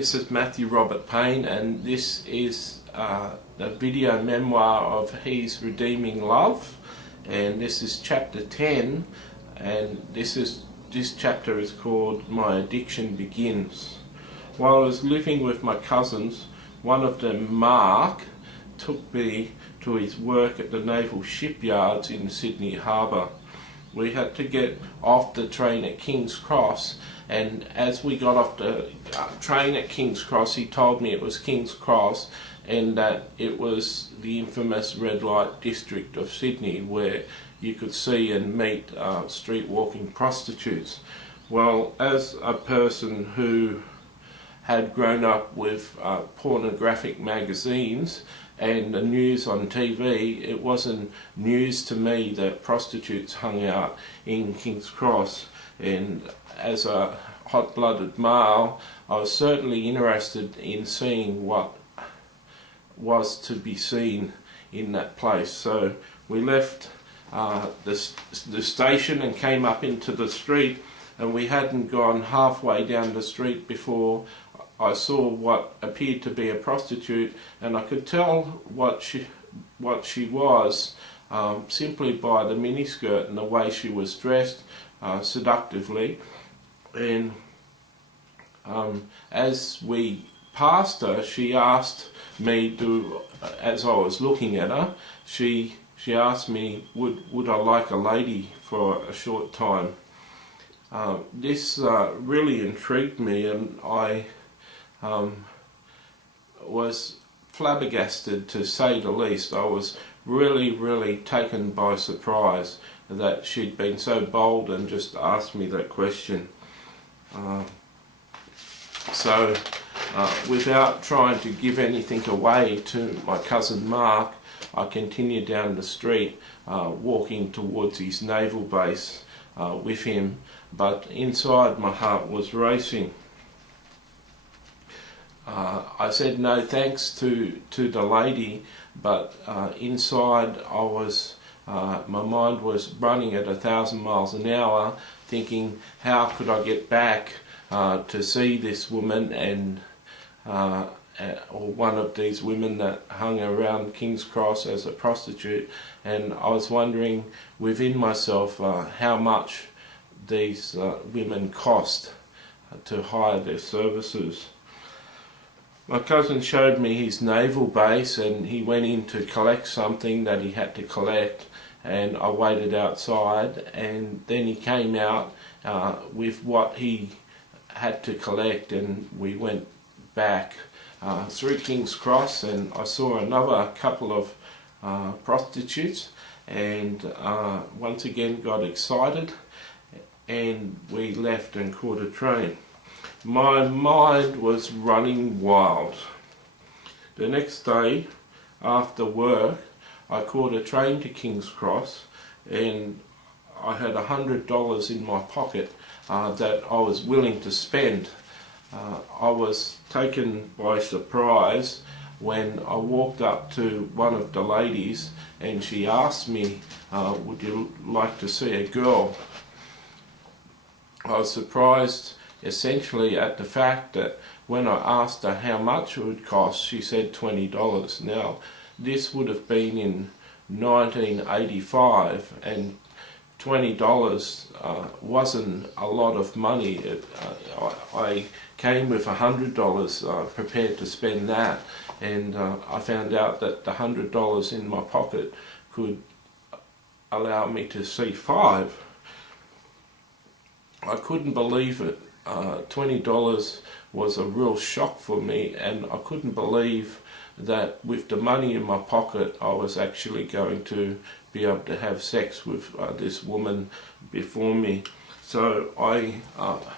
This is Matthew Robert Payne, and this is the video memoir of His Redeeming Love, and this is chapter 10, and this chapter is called My Addiction Begins. While I was living with my cousins, one of them, Mark, took me to his work at the naval shipyards in Sydney Harbour. We had to get off the train at King's Cross, and as we got off the train at King's Cross, he told me it was King's Cross and that it was the infamous red light district of Sydney, where you could see and meet street walking prostitutes. Well, as a person who had grown up with pornographic magazines and the news on TV, it wasn't news to me that prostitutes hung out in King's Cross. And as a hot-blooded male, I was certainly interested in seeing what was to be seen in that place. So we left the station and came up into the street, and we hadn't gone halfway down the street before I saw what appeared to be a prostitute, and I could tell what she was simply by the miniskirt and the way she was dressed seductively. And as we passed her, she asked me as I was looking at her, she asked me, would I like a lady for a short time? This really intrigued me, and I was flabbergasted, to say the least. I was really taken by surprise that she'd been so bold and just asked me that question. So without trying to give anything away to my cousin Mark, I continued down the street, walking towards his naval base with him, but inside my heart was racing. I said no thanks to the lady, but inside I was, my mind was running at 1,000 miles an hour, thinking, how could I get back to see this woman and or one of these women that hung around King's Cross as a prostitute. And I was wondering within myself how much these women cost to hire their services. My cousin showed me his naval base, and he went in to collect something that he had to collect, and I waited outside, and then he came out with what he had to collect, and we went back through King's Cross, and I saw another couple of prostitutes, and once again got excited, and we left and caught a train. My mind was running wild. The next day after work, I caught a train to King's Cross, and I had $100 in my pocket that I was willing to spend. I was taken by surprise when I walked up to one of the ladies, and she asked me, would you like to see a girl? I was surprised essentially at the fact that when I asked her how much it would cost, she said $20. Now, this would have been in 1985, and $20 wasn't a lot of money. I came with $100 prepared to spend that, and I found out that the $100 in my pocket could allow me to see 5. I couldn't believe it. $20 was a real shock for me, and I couldn't believe that with the money in my pocket I was actually going to be able to have sex with this woman before me. So I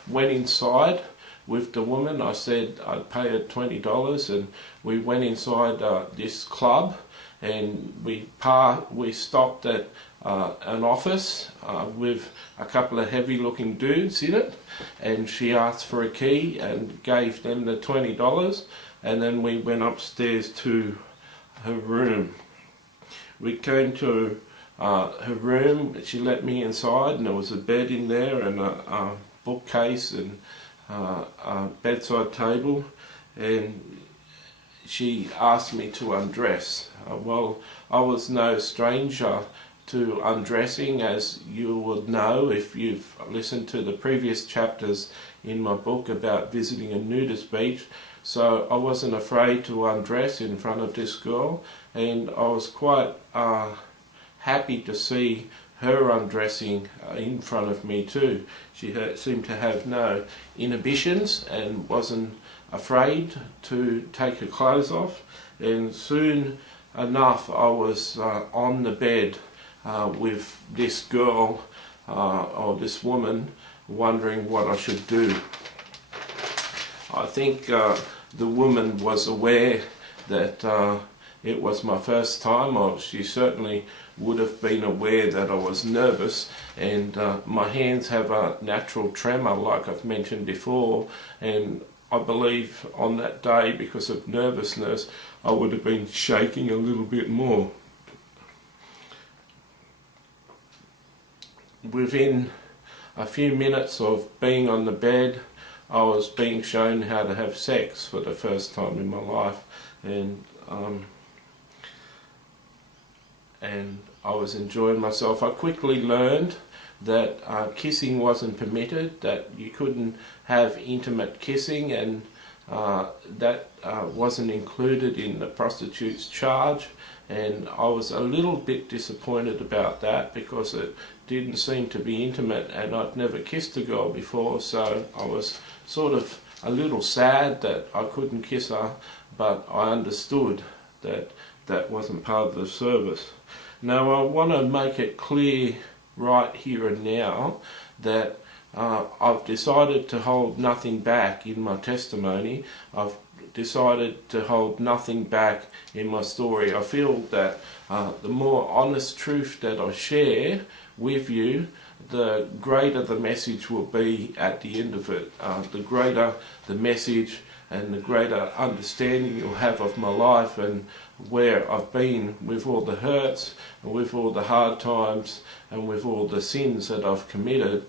went inside with the woman. I said I'd pay her $20, and we went inside this club, and we stopped at an office with a couple of heavy looking dudes in it, and she asked for a key and gave them the $20, and then we went upstairs to her room. We came to her room, she let me inside, and there was a bed in there and a bookcase and a bedside table, and she asked me to undress. Well, I was no stranger to undressing, as you would know if you've listened to the previous chapters in my book about visiting a nudist beach. So I wasn't afraid to undress in front of this girl, and I was quite happy to see her undressing in front of me too. She seemed to have no inhibitions and wasn't afraid to take her clothes off, and soon enough I was on the bed with this girl or this woman, wondering what I should do. I think the woman was aware that it was my first time, or she certainly would have been aware that I was nervous, and my hands have a natural tremor like I've mentioned before, and I believe on that day, because of nervousness, I would have been shaking a little bit more. Within a few minutes of being on the bed, I was being shown how to have sex for the first time in my life, and I was enjoying myself. I quickly learned that kissing wasn't permitted, that you couldn't have intimate kissing, and that wasn't included in the prostitute's charge, and I was a little bit disappointed about that because it didn't seem to be intimate, and I'd never kissed a girl before, so I was sort of a little sad that I couldn't kiss her, but I understood that that wasn't part of the service. Now I want to make it clear right here and now that I've decided to hold nothing back in my testimony. I've decided to hold nothing back in my story. I feel that the more honest truth that I share with you, the greater the message will be at the end of it. The greater the message and the greater understanding you'll have of my life and where I've been with all the hurts and with all the hard times and with all the sins that I've committed.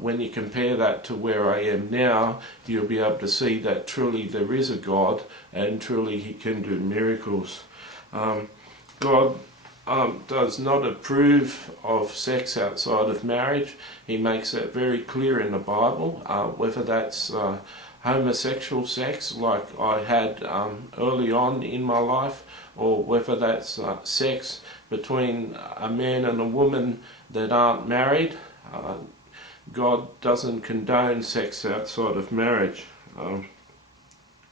When you compare that to where I am now, you'll be able to see that truly there is a God, and truly He can do miracles. God does not approve of sex outside of marriage. He makes that very clear in the Bible, whether that's homosexual sex like I had early on in my life, or whether that's sex between a man and a woman that aren't married. God doesn't condone sex outside of marriage.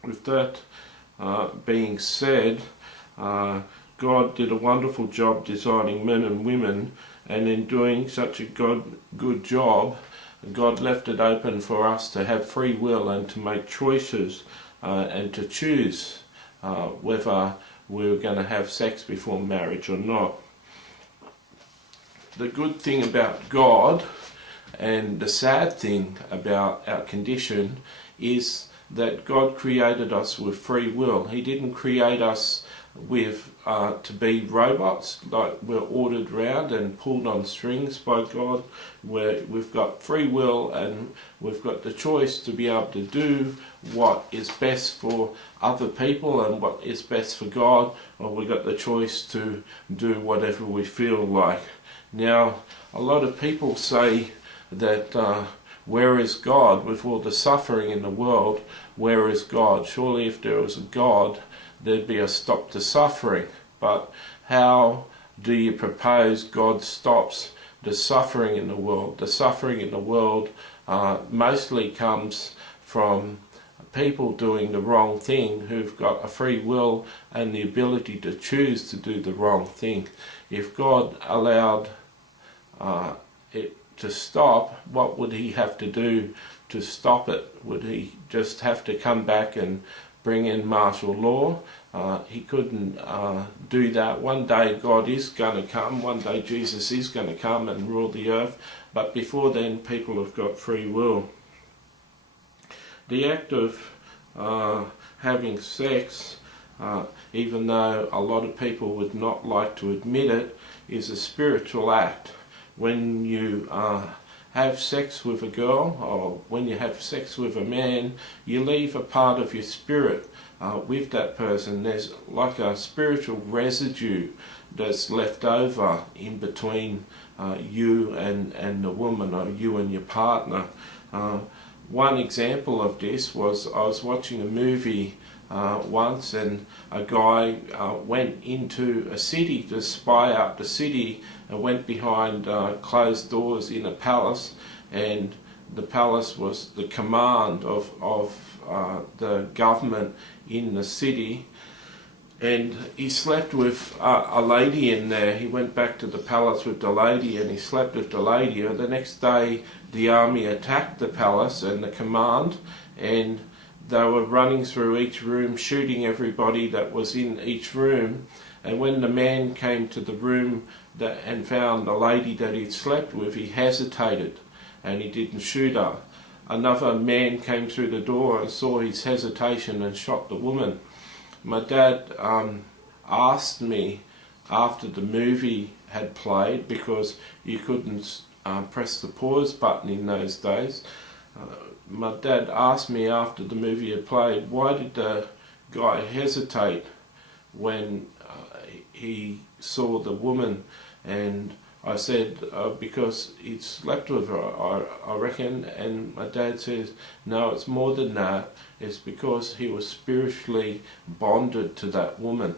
With that being said, God did a wonderful job designing men and women, and in doing such a good job, God left it open for us to have free will and to make choices and to choose whether we were going to have sex before marriage or not. The good thing about God and the sad thing about our condition is that God created us with free will. He didn't create us with to be robots, like we're ordered round and pulled on strings by God, where we've got free will and we've got the choice to be able to do what is best for other people and what is best for God, or we've got the choice to do whatever we feel like. Now, a lot of people say that where is God with all the suffering in the world? Where is God? Surely if there was a God, there'd be a stop to suffering. But how do you propose God stops the suffering in the world? The suffering in the world mostly comes from people doing the wrong thing who've got a free will and the ability to choose to do the wrong thing. If God allowed it to stop, what would He have to do to stop it? Would He just have to come back and bring in martial law? He couldn't do that. One day God is going to come, one day Jesus is going to come and rule the earth, but before then people have got free will. The act of having sex, even though a lot of people would not like to admit it, is a spiritual act. When you have sex with a girl, or when you have sex with a man, you leave a part of your spirit with that person. There's like a spiritual residue that's left over in between you and the woman, or you and your partner. One example of this was, I was watching a movie once, and a guy went into a city to spy out the city, and went behind closed doors in a palace, and the palace was the command of the government in the city. And he slept with a lady in there. He went back to the palace with the lady, and he slept with the lady. And the next day the army attacked the palace and the command, and they were running through each room, shooting everybody that was in each room. And when the man came to the room and found the lady that he'd slept with, he hesitated and he didn't shoot her. Another man came through the door and saw his hesitation and shot the woman. My dad asked me after the movie had played, because you couldn't press the pause button in those days. My dad asked me after the movie had played, why did the guy hesitate when he saw the woman? And I said, because he'd slept with her, I reckon. And my dad says, no, it's more than that. It's because he was spiritually bonded to that woman.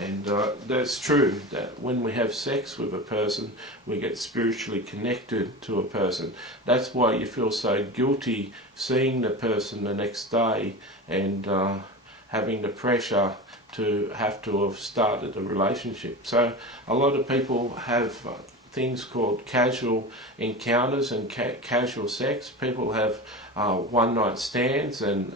And that's true, that when we have sex with a person, we get spiritually connected to a person. That's why you feel so guilty seeing the person the next day and having the pressure to have started a relationship. So a lot of people have things called casual encounters and casual sex. People have one-night stands, and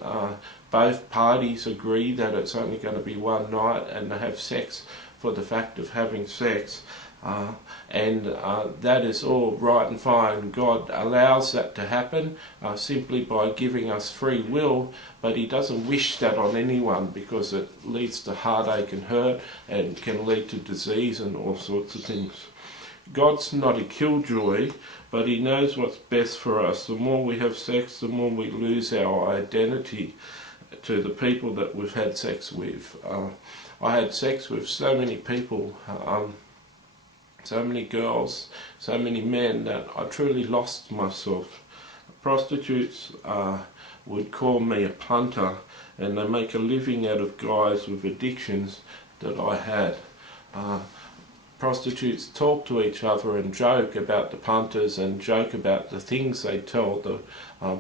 both parties agree that it's only going to be one night, and they have sex for the fact of having sex. And that is all right and fine. God allows that to happen simply by giving us free will, but he doesn't wish that on anyone, because it leads to heartache and hurt, and can lead to disease and all sorts of things. God's not a killjoy, but he knows what's best for us. The more we have sex, the more we lose our identity to the people that we've had sex with. I had sex with so many people, so many girls, so many men, that I truly lost myself. Prostitutes would call me a punter, and they make a living out of guys with addictions that I had. Prostitutes talk to each other and joke about the punters, and joke about the things they tell the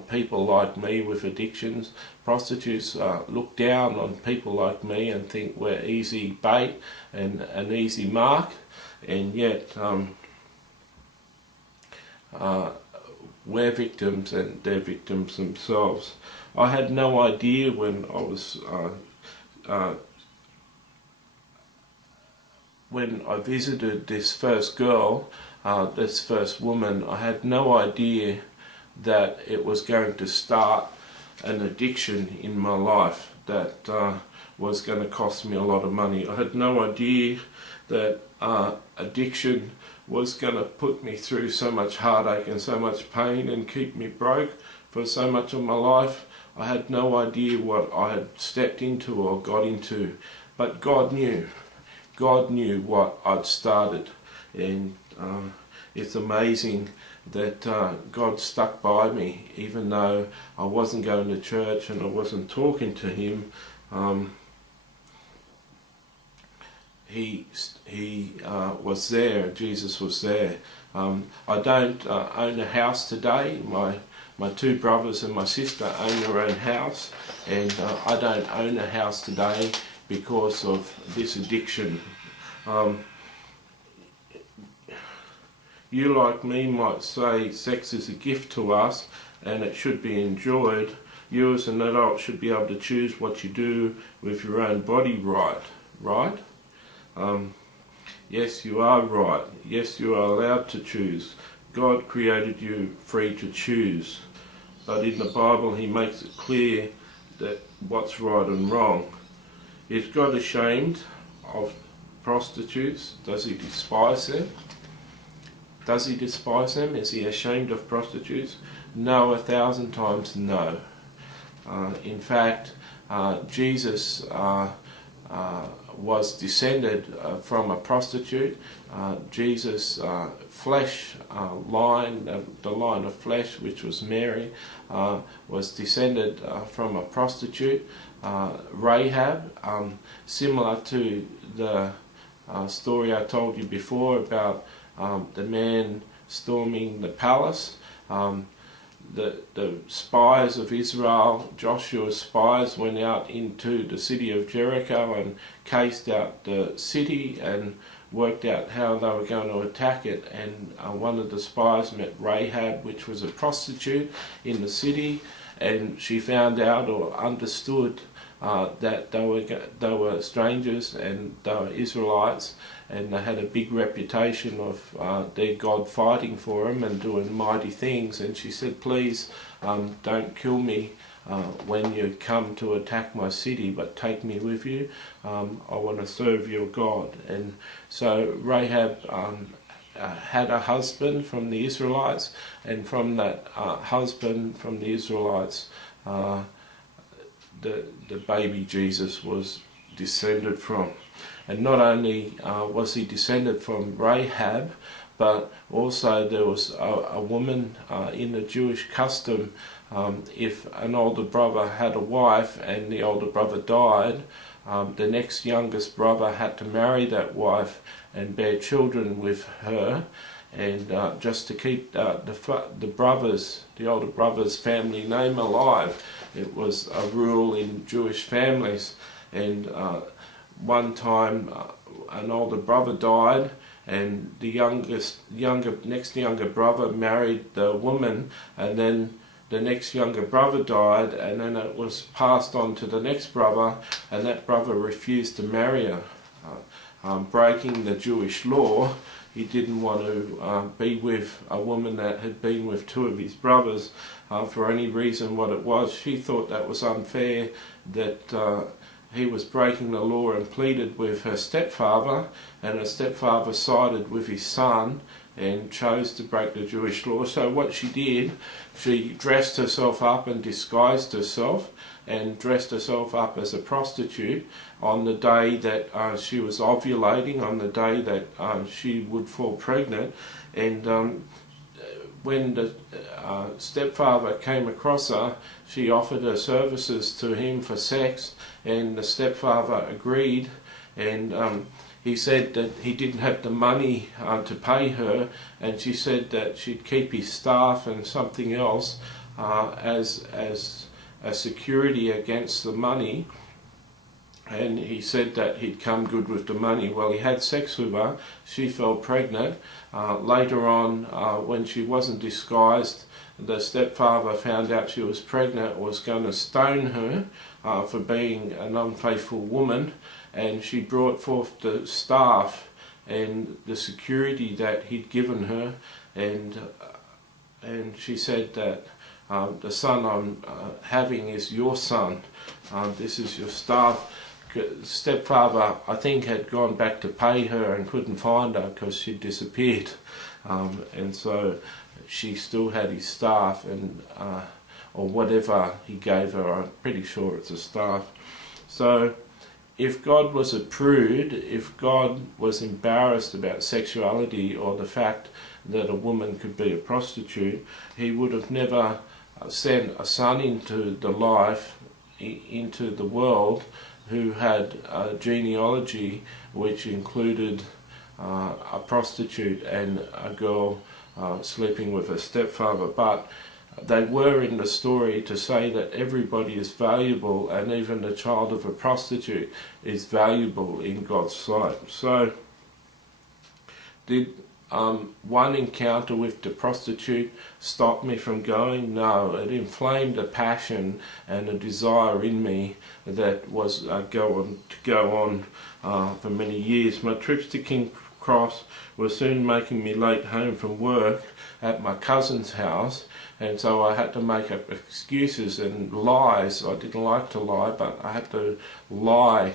people like me with addictions. Prostitutes look down on people like me and think we're easy bait and an easy mark, and yet we're victims and they're victims themselves. I had no idea when I was when I visited this first girl, this first woman, I had no idea that it was going to start an addiction in my life that was going to cost me a lot of money. I had no idea that addiction was going to put me through so much heartache and so much pain and keep me broke for so much of my life. I had no idea what I had stepped into or got into, but God knew. God knew what I'd started, and it's amazing that God stuck by me, even though I wasn't going to church and I wasn't talking to him. He was there. Jesus was there. I don't own a house today. My two brothers and my sister own their own house, and I don't own a house today because of this addiction. You, like me, might say sex is a gift to us and it should be enjoyed. You as an adult should be able to choose what you do with your own body, right? Yes, you are right. Yes, you are allowed to choose. God created you free to choose. But in the Bible he makes it clear that what's right and wrong. Is God ashamed of prostitutes? Does he despise them? Does he despise them? Is he ashamed of prostitutes? No, 1,000 times no. In fact, Jesus was descended from a prostitute. Jesus' flesh line, the line of flesh, which was Mary, was descended from a prostitute. Rahab, similar to the story I told you before about the man storming the palace. The spies of Israel, Joshua's spies, went out into the city of Jericho and cased out the city and worked out how they were going to attack it. And one of the spies met Rahab, which was a prostitute in the city, and she found out or understood that they were strangers and they were Israelites, and they had a big reputation of their God fighting for them and doing mighty things. And she said, please don't kill me when you come to attack my city, but take me with you. I want to serve your God. And so Rahab had a husband from the Israelites, and from that husband from the Israelites, the baby Jesus was descended from. And not only was he descended from Rahab, but also there was a woman in the Jewish custom. If an older brother had a wife and the older brother died, the next youngest brother had to marry that wife and bear children with her, and just to keep the older brother's family name alive. It was a rule in Jewish families. And one time an older brother died, and the next younger brother married the woman, and then the next younger brother died, and then it was passed on to the next brother, and that brother refused to marry her, breaking the Jewish law. He didn't want to be with a woman that had been with two of his brothers for any reason what it was. She thought that was unfair, that he was breaking the law, and pleaded with her stepfather, and her stepfather sided with his son and chose to break the Jewish law. So what she did, she dressed herself up and disguised herself and dressed herself up as a prostitute on the day that she was ovulating, on the day that she would fall pregnant. And when the stepfather came across her, she offered her services to him for sex, and the stepfather agreed. And he said that he didn't have the money to pay her, and she said that she'd keep his staff and something else as a security against the money. And he said that he'd come good with the money. Well, he had sex with her, she fell pregnant. Later on, when she wasn't disguised, the stepfather found out she was pregnant, was going to stone her for being an unfaithful woman, and she brought forth the staff and the security that he'd given her, and she said that the son I'm having is your son. This is your staff. Stepfather, I think, had gone back to pay her and couldn't find her because she disappeared, and so she still had his staff, and or whatever he gave her. I'm pretty sure it's a staff. So if God was a prude, if God was embarrassed about sexuality or the fact that a woman could be a prostitute, he would have never sent a son into the world who had a genealogy which included a prostitute and a girl sleeping with her stepfather. But they were in the story to say that everybody is valuable, and even the child of a prostitute is valuable in God's sight. So did one encounter with the prostitute stop me from going? No, it inflamed a passion and a desire in me that was go on for many years. My trips to King Cross were soon making me late home from work at my cousin's house, and so I had to make up excuses and lies. I didn't like to lie, but I had to lie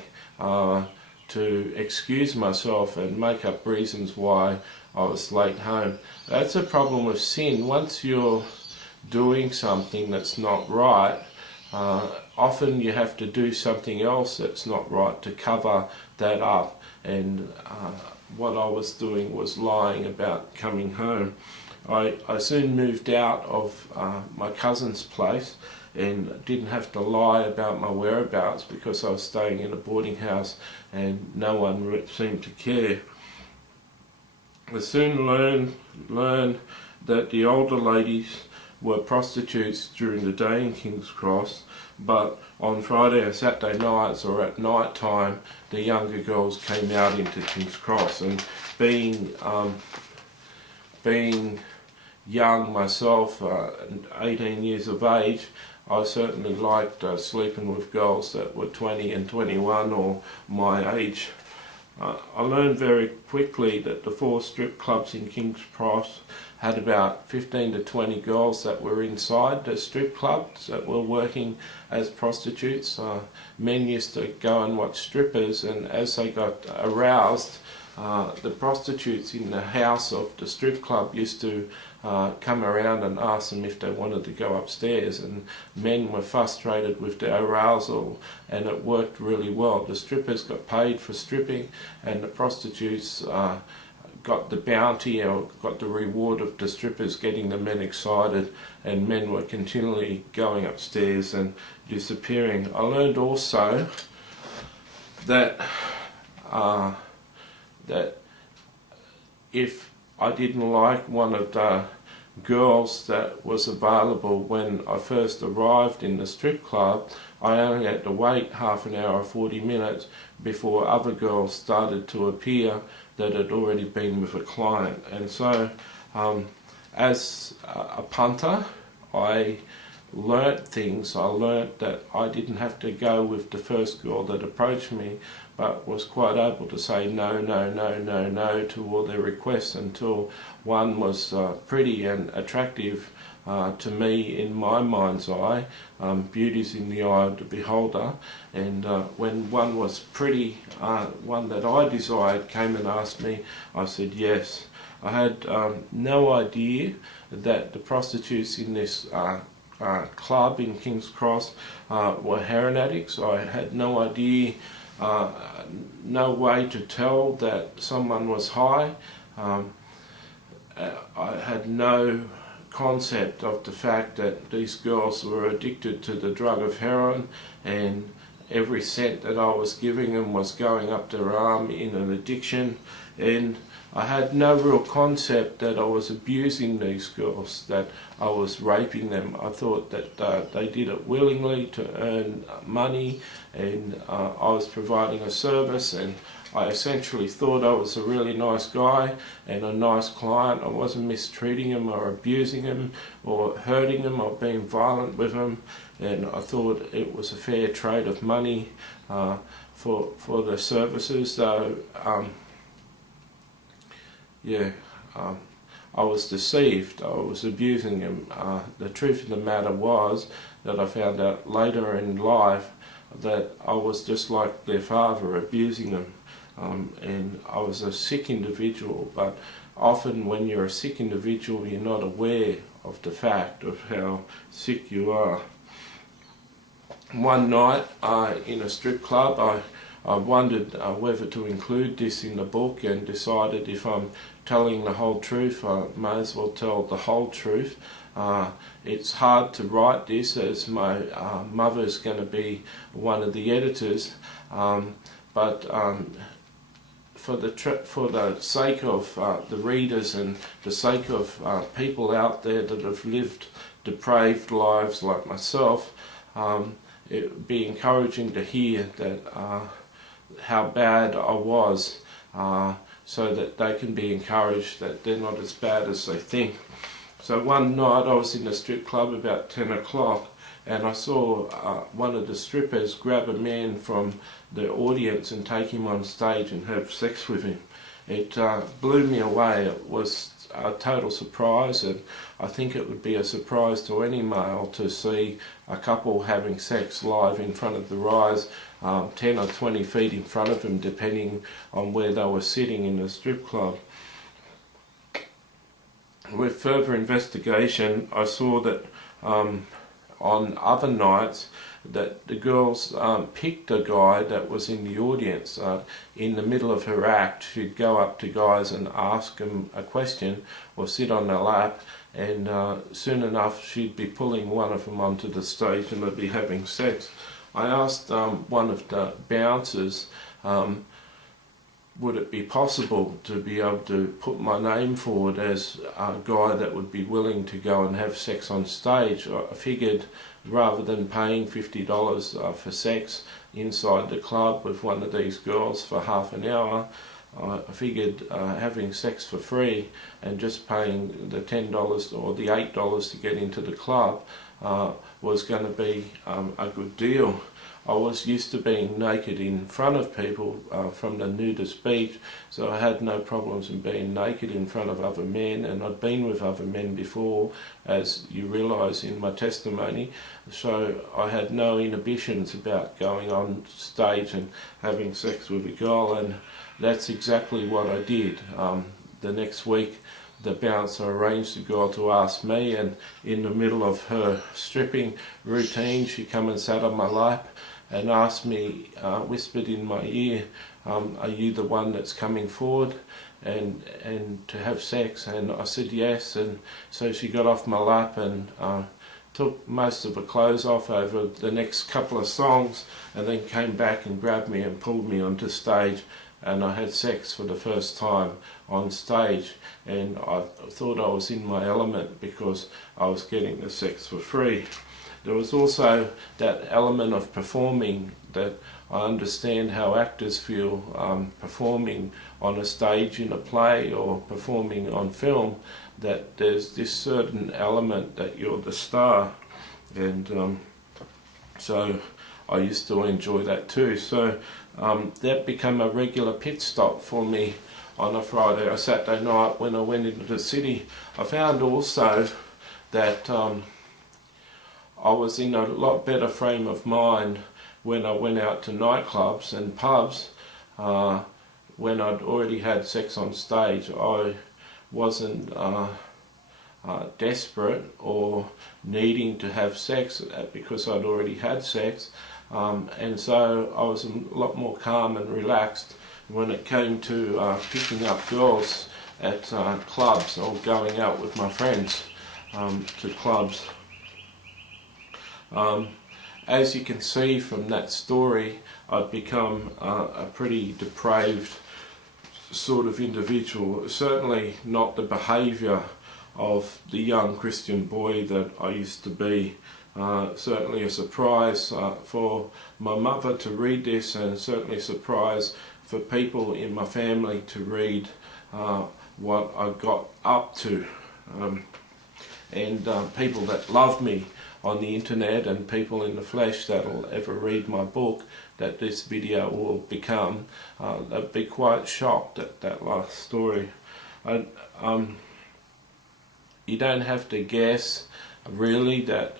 to excuse myself and make up reasons why I was late home. That's a problem with sin. Once you're doing something that's not right, often you have to do something else that's not right to cover that up. And what I was doing was lying about coming home. I soon moved out of my cousin's place and didn't have to lie about my whereabouts because I was staying in a boarding house and no one seemed to care. I soon learned that the older ladies were prostitutes during the day in King's Cross, but on Friday and Saturday nights or at night time the younger girls came out into King's Cross. And being young myself, 18 years of age, I certainly liked sleeping with girls that were 20 and 21 or my age. I learned very quickly that the 4 strip clubs in King's Cross had about 15 to 20 girls that were inside the strip clubs that were working as prostitutes. Men used to go and watch strippers, and as they got aroused, the prostitutes in the house of the strip club used to come around and ask them if they wanted to go upstairs, and men were frustrated with the arousal, and it worked really well. The strippers got paid for stripping, and the prostitutes got the bounty or got the reward of the strippers getting the men excited, and men were continually going upstairs and disappearing. I learned also that that if I didn't like one of the girls that was available when I first arrived in the strip club, I only had to wait half an hour or 40 minutes before other girls started to appear that had already been with a client. And so as a punter, I learnt things. I learnt that I didn't have to go with the first girl that approached me, but was quite able to say no, no, no, no, no to all their requests until one was pretty and attractive to me in my mind's eye. Beauty's in the eye of the beholder, and when one was pretty, one that I desired came and asked me, I said yes. I had no idea that the prostitutes in this club in King's Cross were heroin addicts. I had no idea, no way to tell that someone was high. I had no concept of the fact that these girls were addicted to the drug of heroin, and every cent that I was giving them was going up their arm in an addiction. And I had no real concept that I was abusing these girls, that I was raping them. I thought that they did it willingly to earn money, and I was providing a service, and I essentially thought I was a really nice guy and a nice client. I wasn't mistreating him or abusing him or hurting him or being violent with him, and I thought it was a fair trade of money for the services. So I was deceived. I was abusing him. The truth of the matter was that I found out later in life that I was just like their father, abusing them. And I was a sick individual, but often when you're a sick individual, you're not aware of the fact of how sick you are. One night in a strip club, I wondered whether to include this in the book, and decided if I'm telling the whole truth, I may as well tell the whole truth. It's hard to write this, as my mother's going to be one of the editors, but for the sake of the readers and the sake of people out there that have lived depraved lives like myself, it would be encouraging to hear that how bad I was, so that they can be encouraged that they're not as bad as they think. So one night I was in the strip club about 10 o'clock, and I saw one of the strippers grab a man from the audience and take him on stage and have sex with him. It blew me away. It was a total surprise, and I think it would be a surprise to any male to see a couple having sex live in front of their eyes. 10 or 20 feet in front of them, depending on where they were sitting in the strip club. With further investigation, I saw that on other nights that the girls picked a guy that was in the audience. In the middle of her act, she'd go up to guys and ask them a question or sit on their lap, and soon enough she'd be pulling one of them onto the stage and they'd be having sex. I asked one of the bouncers, would it be possible to be able to put my name forward as a guy that would be willing to go and have sex on stage? I figured rather than paying $50 for sex inside the club with one of these girls for half an hour, I figured having sex for free and just paying the $10 or the $8 to get into the club was going to be a good deal. I was used to being naked in front of people from the nudist beach, so I had no problems in being naked in front of other men, and I'd been with other men before, as you realise in my testimony, so I had no inhibitions about going on stage and having sex with a girl, and that's exactly what I did. The next week the bouncer arranged the girl to ask me, and in the middle of her stripping routine she come and sat on my lap and asked me, whispered in my ear, are you the one that's coming forward and to have sex? And I said yes, and so she got off my lap and took most of her clothes off over the next couple of songs, and then came back and grabbed me and pulled me onto stage, and I had sex for the first time on stage, and I thought I was in my element because I was getting the sex for free. There was also that element of performing, that I understand how actors feel performing on a stage in a play or performing on film, that there's this certain element that you're the star, and so I used to enjoy that too. So that became a regular pit stop for me on a Friday or Saturday night when I went into the city. I found also that I was in a lot better frame of mind when I went out to nightclubs and pubs when I'd already had sex on stage. I wasn't desperate or needing to have sex because I'd already had sex, and so I was a lot more calm and relaxed when it came to picking up girls at clubs or going out with my friends to clubs. As you can see from that story, I've become a pretty depraved sort of individual. Certainly not the behaviour of the young Christian boy that I used to be. Certainly a surprise for my mother to read this, and certainly a surprise for people in my family to read what I got up to. And people that love me on the internet and people in the flesh that'll ever read my book that this video will become, they'll be quite shocked at that last story. You don't have to guess really that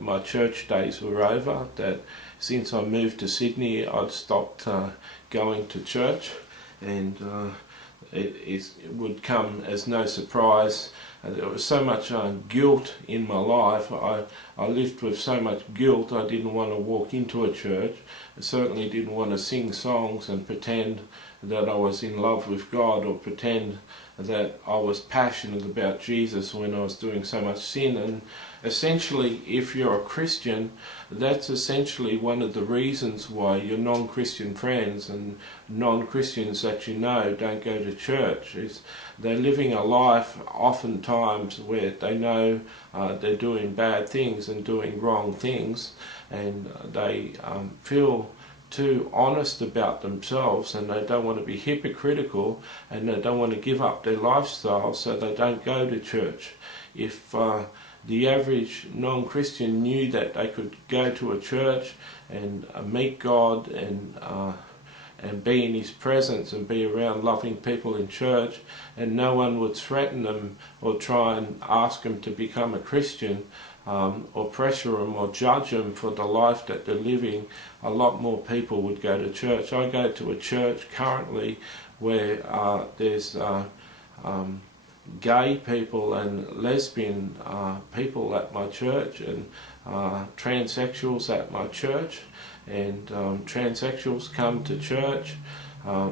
my church days were over, that since I moved to Sydney I'd stopped going to church, and it would come as no surprise. There was so much guilt in my life. I lived with so much guilt. I didn't want to walk into a church. I certainly didn't want to sing songs and pretend that I was in love with God, or pretend that I was passionate about Jesus when I was doing so much sin. And essentially, if you're a Christian, that's essentially one of the reasons why your non-Christian friends and non-Christians that you know don't go to church. Is they're living a life oftentimes where they know they're doing bad things and doing wrong things, and they feel too honest about themselves, and they don't want to be hypocritical, and they don't want to give up their lifestyle, so they don't go to church. If the average non-Christian knew that they could go to a church and meet God and be in His presence and be around loving people in church, and no one would threaten them or try and ask them to become a Christian, or pressure them or judge them for the life that they're living, a lot more people would go to church. I go to a church currently where there's gay people and lesbian people at my church, and transsexuals at my church, and transsexuals come to church,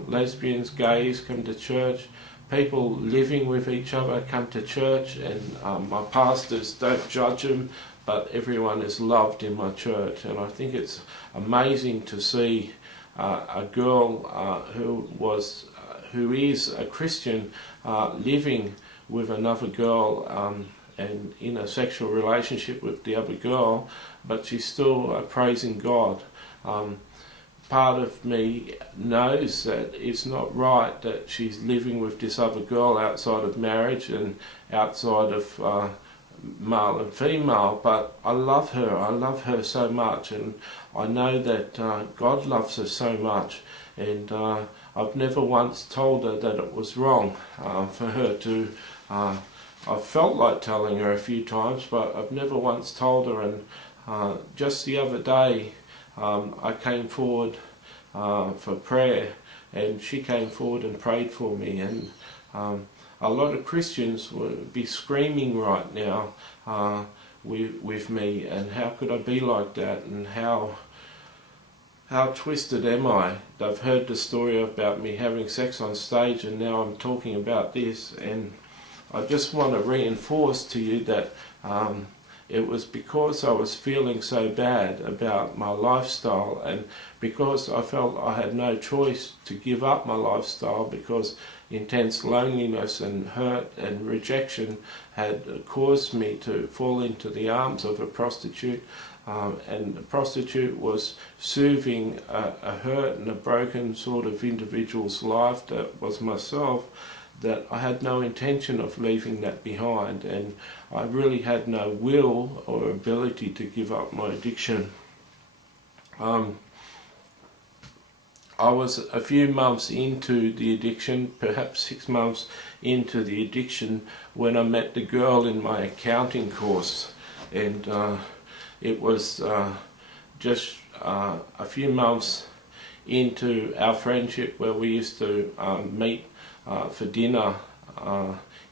lesbians, gays come to church, people living with each other come to church, and my pastors don't judge them, but everyone is loved in my church. And I think it's amazing to see a girl who is a Christian living with another girl and in a sexual relationship with the other girl, but she's still praising God. Part of me knows that it's not right that she's living with this other girl outside of marriage and outside of male and female, but I love her so much, and I know that God loves her so much, and I've never once told her that it was wrong for her to, I felt like telling her a few times, but I've never once told her. And just the other day I came forward for prayer, and she came forward and prayed for me, and a lot of Christians would be screaming right now with me, and how could I be like that, and how twisted am I? They've heard the story about me having sex on stage, and now I'm talking about this, and I just want to reinforce to you that it was because I was feeling so bad about my lifestyle, and because I felt I had no choice to give up my lifestyle, because intense loneliness and hurt and rejection had caused me to fall into the arms of a prostitute, and the prostitute was soothing a hurt and a broken sort of individual's life that was myself, that I had no intention of leaving that behind, and I really had no will or ability to give up my addiction. I was a few months into the addiction, perhaps 6 months into the addiction, when I met the girl in my accounting course, and it was just a few months into our friendship where we used to meet for dinner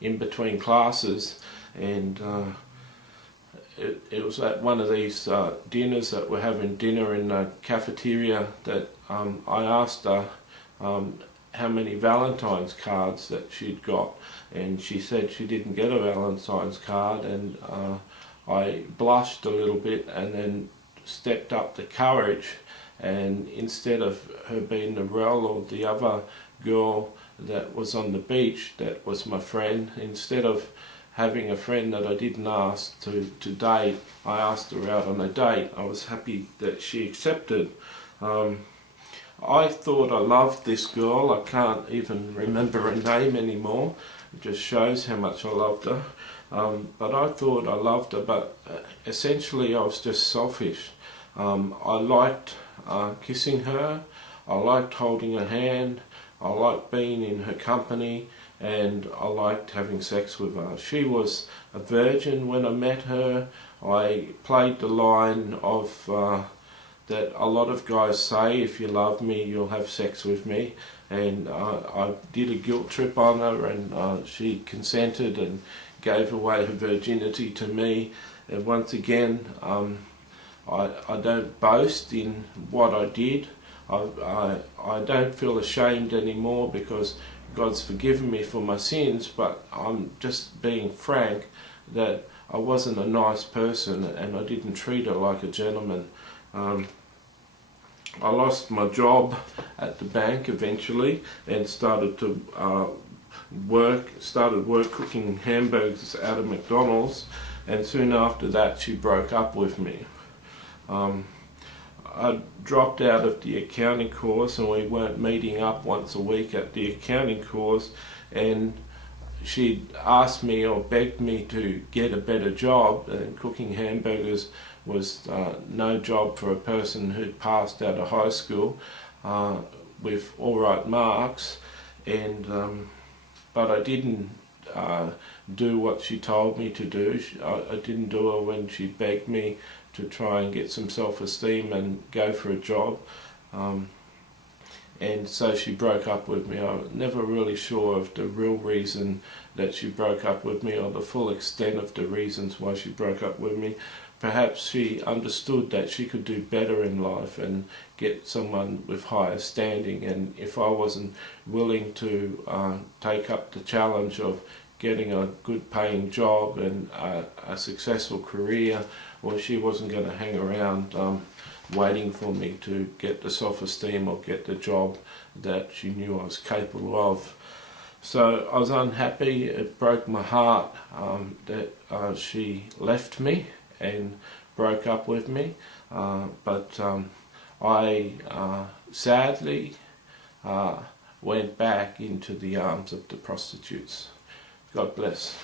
in between classes, and it was at one of these dinners that we're having dinner in the cafeteria that I asked her how many Valentine's cards that she'd got, and she said she didn't get a Valentine's card, and I blushed a little bit and then stepped up the courage, and instead of her being the rel or the other girl that was on the beach that was my friend, instead of having a friend that I didn't ask to date, I asked her out on a date. I was happy that she accepted. I thought I loved this girl. I can't even remember her name anymore. It just shows how much I loved her. But I thought I loved her, but essentially I was just selfish. I liked kissing her, I liked holding her hand, I liked being in her company, and I liked having sex with her. She was a virgin when I met her. I played the line of that a lot of guys say, if you love me, you'll have sex with me. And I did a guilt trip on her, and she consented and gave away her virginity to me. And once again, I don't boast in what I did. I don't feel ashamed anymore because God's forgiven me for my sins, but I'm just being frank that I wasn't a nice person and I didn't treat her like a gentleman. I lost my job at the bank eventually and started work cooking hamburgers out of McDonald's, and soon after that she broke up with me. I dropped out of the accounting course, and we weren't meeting up once a week at the accounting course, and she asked me or begged me to get a better job, and cooking hamburgers was no job for a person who'd passed out of high school with all right marks, and but I didn't do what she told me to do. I didn't do her when she begged me to try and get some self-esteem and go for a job. And so she broke up with me. I'm never really sure of the real reason that she broke up with me, or the full extent of the reasons why she broke up with me. Perhaps she understood that she could do better in life and get someone with higher standing, and if I wasn't willing to take up the challenge of getting a good paying job and a successful career, well, she wasn't going to hang around waiting for me to get the self-esteem or get the job that she knew I was capable of. So I was unhappy. It broke my heart that she left me and broke up with me, but I sadly went back into the arms of the prostitutes. God bless.